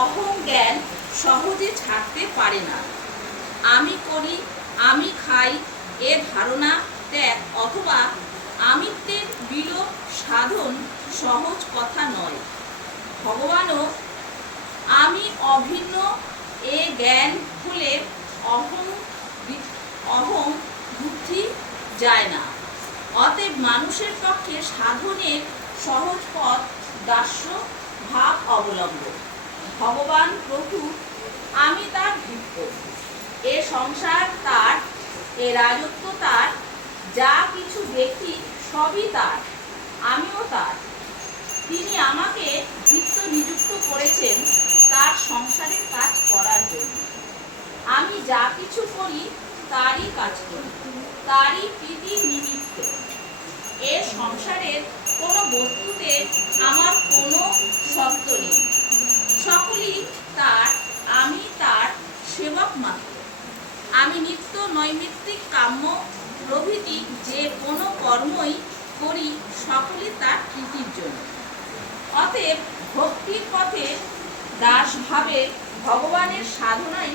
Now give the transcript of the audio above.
অহং জ্ঞান সহজে ছাড়তে পারে না। আমি করি, আমি খাই এ ধারণা ত্যাগ অথবা আমিত্বের বিলোপ সাধন সহজ কথা নয়। ভগবানও আমি অভিন্ন এ জ্ঞান হলে অহং বুদ্ধি যায় না। অতএব মানুষের পক্ষে সাধনের সহজ পথ দাস্য ভাব অবলম্বন। ভগবান প্রভু, আমি তার ভৃত্য, এ সংসার তার, এ রাজত্ব তার, যা কিছু দেখি সবই তার, আমিও তার। তিনি আমাকে ভৃত্য নিযুক্ত করেছেন তার সংসারের কাজ করার জন্য। আমি যা কিছু করি তারই কাজ করি, তারই প্রীতির নিমিত্তে। এ সংসারের কোনো বস্তুতে আমার কোনো সত্ত্ব নেই, সকলই তার, আমি তার সেবক মাত্র। আমি নিত্য নৈমিত্তিক কাম্য প্রভৃতি যে কোনো কর্মই করি সকলই তার প্রীতির জন্য। অতএব ভক্তির পথে দাসভাবে ভগবানের সাধনাই